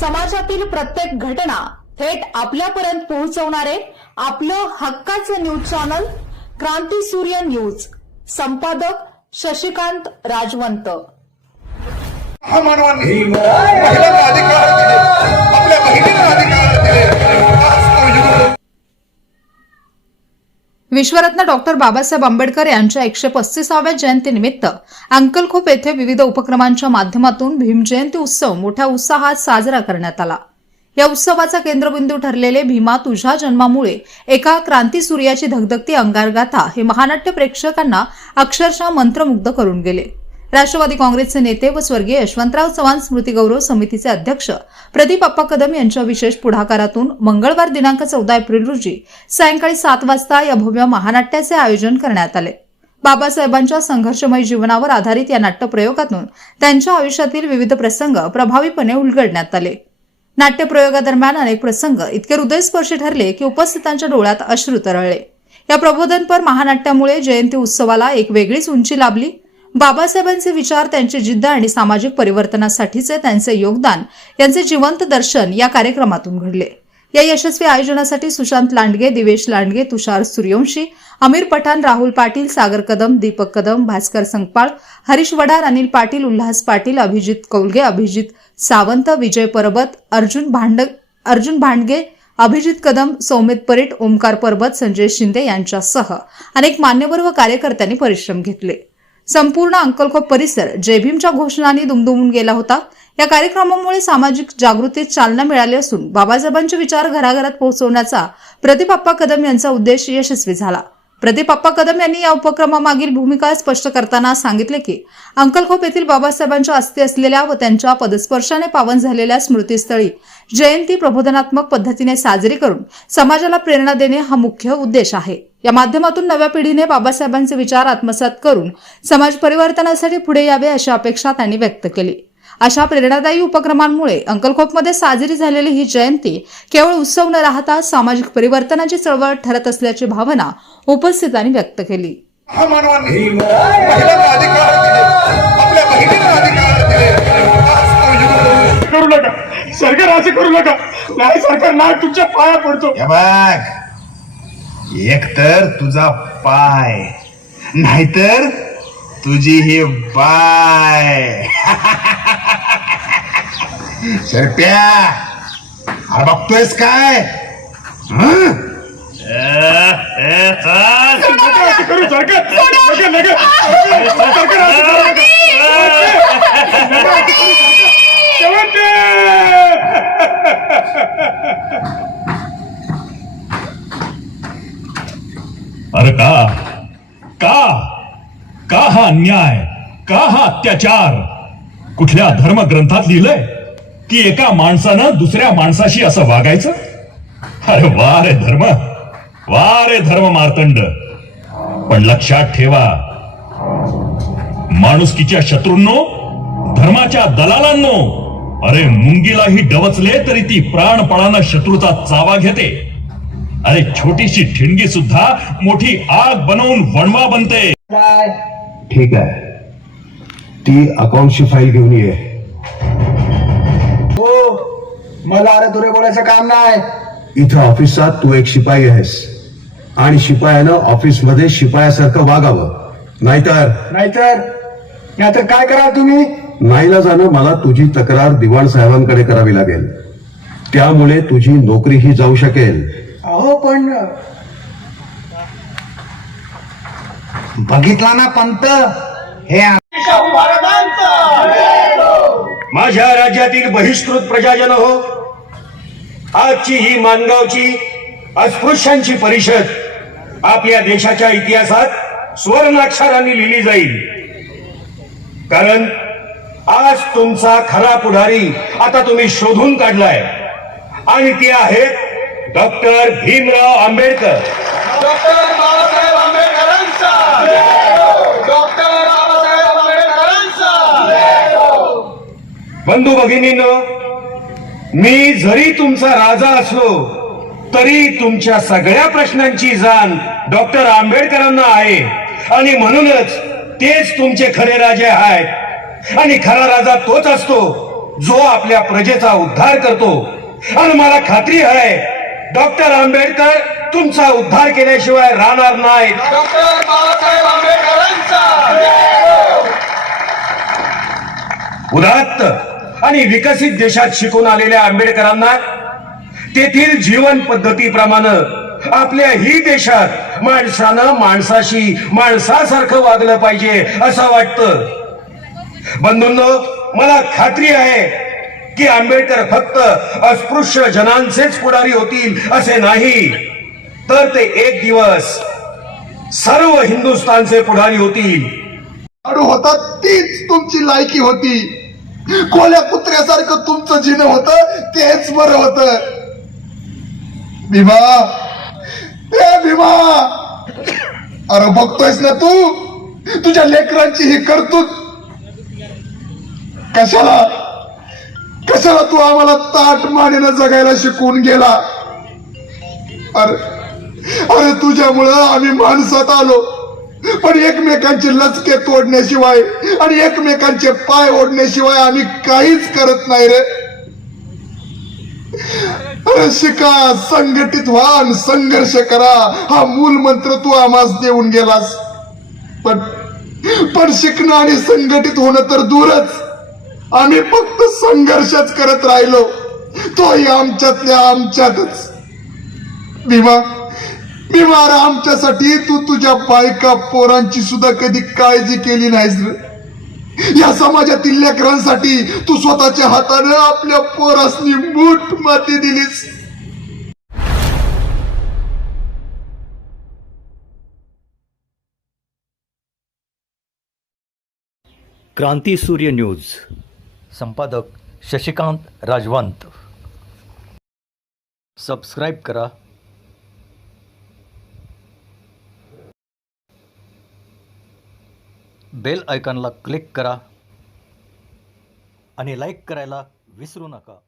समाजातील प्रत्येक घटना थेट आपल्यापर्यंत पोहोचवणारे आपलं हक्काचं न्यूज चॅनल क्रांती सूर्य न्यूज. संपादक शशिकांत राजवंत. हा मानवांनी महिलांना अधिकार दिले, आपल्या बहिणींना अधिकार दिले. विश्वरत्न डॉक्टर बाबासाहेब आंबेडकर यांच्या 135व्या जयंतीनिमित्त अंकलखोप येथे विविध उपक्रमांच्या माध्यमातून भीम जयंती उत्सव मोठ्या उत्साहात साजरा करण्यात आला. या उत्सवाचा केंद्रबिंदू ठरलेले भीमा तुझ्या जन्मामुळे एका क्रांती सूर्याची धगधगती अंगारगाथा हे महानाट्य प्रेक्षकांना अक्षरशः मंत्रमुग्ध करून गेले. राष्ट्रवादी काँग्रेसचे नेते व स्वर्गीय यशवंतराव चव्हाण स्मृती गौरव समितीचे अध्यक्ष प्रदीप अप्पा कदम यांच्या विशेष पुढाकारातून मंगळवार दिनांक 14 एप्रिल रोजी सायंकाळी 7 वाजता या भव्य महानाट्याचे आयोजन करण्यात आले. बाबासाहेबांच्या संघर्षमय जीवनावर आधारित या नाट्यप्रयोगातून त्यांच्या आयुष्यातील विविध प्रसंग प्रभावीपणे उलगडण्यात आले. नाट्यप्रयोगादरम्यान अनेक प्रसंग इतके हृदयस्पर्शी ठरले की उपस्थितांच्या डोळ्यात अश्रू तरळले. या प्रबोधनपर महानाट्यामुळे जयंती उत्सवाला एक वेगळीच उंची लाभली. बाबासाहेबांचे विचार, त्यांची जिद्द आणि सामाजिक परिवर्तनासाठीचे त्यांचे योगदान यांचे जिवंत दर्शन या कार्यक्रमातून घडले. या यशस्वी आयोजनासाठी सुशांत लांडगे, दिवेश लांडगे, तुषार सूर्यवंशी, अमीर पठाण, राहुल पाटील, सागर कदम, दीपक कदम, भास्कर संकपाळ, हरीश वडार, अनिल पाटील, उल्हास पाटील, अभिजित कौलगे, अभिजित सावंत, विजय परबत, अर्जुन भांडगे, अभिजित कदम, सौमित परीट, ओमकार परबत, संजय शिंदे यांच्यासह अनेक मान्यवर व कार्यकर्त्यांनी परिश्रम घेतले. संपूर्ण अंकलखोप परिसर जय भीमच्या घोषणांनी दुमदुमून गेला होता. या कार्यक्रमामुळे सामाजिक जागृतीत चालना मिळाली असून बाबासाहेबांचे विचार घराघरात पोहोचवण्याचा प्रदीप अप्पा कदम यांचा उद्देश यशस्वी झाला. प्रदीप अप्पा कदम यांनी या उपक्रमामागील भूमिका स्पष्ट करताना सांगितले की अंकलखोप येथील बाबासाहेबांच्या अस्थी असलेल्या व त्यांच्या पदस्पर्शाने पावन झालेल्या स्मृतीस्थळी जयंती प्रबोधनात्मक पद्धतीने साजरी करून समाजाला प्रेरणा देणे हा मुख्य उद्देश आहे. या माध्यमातून नव्या पिढीने बाबासाहेबांचे विचार आत्मसात करून समाज परिवर्तनासाठी पुढे यावे अशी अपेक्षा त्यांनी व्यक्त केली. अशा प्रेरणादायी उपक्रमांमुळे अंकलखोपमध्ये साजरी झालेली ही जयंती केवळ उत्सव न राहता सामाजिक परिवर्तनाची चळवळ ठरत असल्याची भावना उपस्थितांनी व्यक्त केली. हा मानवांनी महिलांना अधिकार दिले, आपल्या बहिणींना अधिकार दिले. करू नका सरकार, असं करू नका. नाही सरकार, नाही, तुमच्या पाया पडतो. एकतर तुझा पाय, नाहीतर तुझी ही बाय. सरप्या, अरे बघतोयस काय? असं करू सरकार, नका, नका. सरकार, असं करू नका. अरे का हा अन्याय, का हा अत्याचार? कुठल्या धर्मग्रंथात लिहिलंय की एका माणसानं दुसऱ्या माणसाशी असं वागायचं? अरे वा रे धर्म मार्तंड. पण लक्षात ठेवा, माणुसकीच्या शत्रूंनो, धर्माच्या दलालांनो, अरे मुंगीलाही डवचले तरी ती प्राणपणानं शत्रूचा चावा घेते. अरे छोटीशी ठिणगी सुद्धा मोठी आग बनवून वणवा बनते. ठीक आहे, ती अकाउंटची फाईल घेऊन ये. हो, मला अरे तुरे बोलायचं काम नाही. इथं ऑफिसात तू एक शिपाई आहेस आणि शिपायानं ऑफिसमध्ये शिपायासारखं वागावं. नाहीतर काय करा तुम्ही? नाईलाजानं मला तुझी तक्रार दिवाण साहेबांकडे करावी लागेल. त्यामुळे तुझी नोकरीही जाऊ शकेल. अहो पण बघितला ना पंत, हे माझ्या राज्यातील बहिष्कृत प्रजाजन हो, आजची ही मानगावची अस्पृश्यांची परिषद आपल्या देशाच्या इतिहासात सुवर्णाक्षरांनी लिहिली जाईल. कारण आज तुमचा खरा पुढारी आता तुम्ही शोधून काढलाय आणि ते आहेत डॉक्टर भीमराव आंबेडकर. डॉक्टर बाबासाहेब आंबेडकरांचा, डॉक्टर बाबासाहेब आंबेडकरांचा. बंधू भगिनींनो, मी जरी तुमचा राजा असलो तरी तुमच्या सगळ्या प्रश्नांची जाण डॉक्टर आंबेडकरांना आहे आणि म्हणूनच तेच तुमचे खरे राजे आहेत. आणि खरा राजा तोच असतो जो आपल्या प्रजेचा उद्धार करतो. आणि मला खात्री आहे डॉक्टर आंबेडकर तुमचा उद्धार केल्याशिवाय राहणार नाहीत. डॉक्टर बाबासाहेब आंबेडकरांचा उदात्त आणि विकसित देशात शिकून आलेल्या आंबेडकरांना तेथील जीवन पद्धतीप्रमाणे आपल्याही देशात माणसानं माणसाशी माणसासारखं वागलं पाहिजे असं वाटतं. बंधूंनो, मला खात्री आहे की आंबेडकर फक्त अस्पृश्य जनांचेच पुढारी होतील असे नाही, तर ते एक दिवस सर्व हिंदुस्थानचे पुढारी होतील. लाडू होता तीच तुमची लायकी होती. कोल्या कुत्र्यासारखं तुमचं जिणं होतं तेच बरं होतं. भीमा, ए भीमा, अरे बघतोयस ना तू तुझ्या लेकरांची ही कर्तूत. कशाला कशाला तू आम्हाला ताट मानेनं जगायला शिकवून गेला. अरे अरे तुझ्यामुळं आम्ही माणसात आलो, पण एकमेकांचे लचके तोडण्याशिवाय आणि एकमेकांचे पाय ओढण्याशिवाय आम्ही काहीच करत नाही रे. अरे शिका, संघटित व्हा आणि संघर्ष करा हा मूल मंत्र तू आम्हास देऊन गेलास. पण शिकणं आणि संघटित होणं तर दूरच, आम्ही फक्त संघर्षच करत राहिलो, तोही आमच्यातल्या आमच्यातच. भीमा, अरे आमच्यासाठी तू तुझ्या बायका पोरांची सुद्धा कधी काळजी केली नाहीस रे. या समाजातील लेकरांसाठी तू स्वतःच्या हाताने आपल्या पोरासनी मूठ माती दिलीस. क्रांती सूर्य न्यूज, संपादक शशिकांत राजवंत. सबस्क्राईब करा, बेल आयकॉनला क्लिक करा आणि लाईक करायला विसरू नका.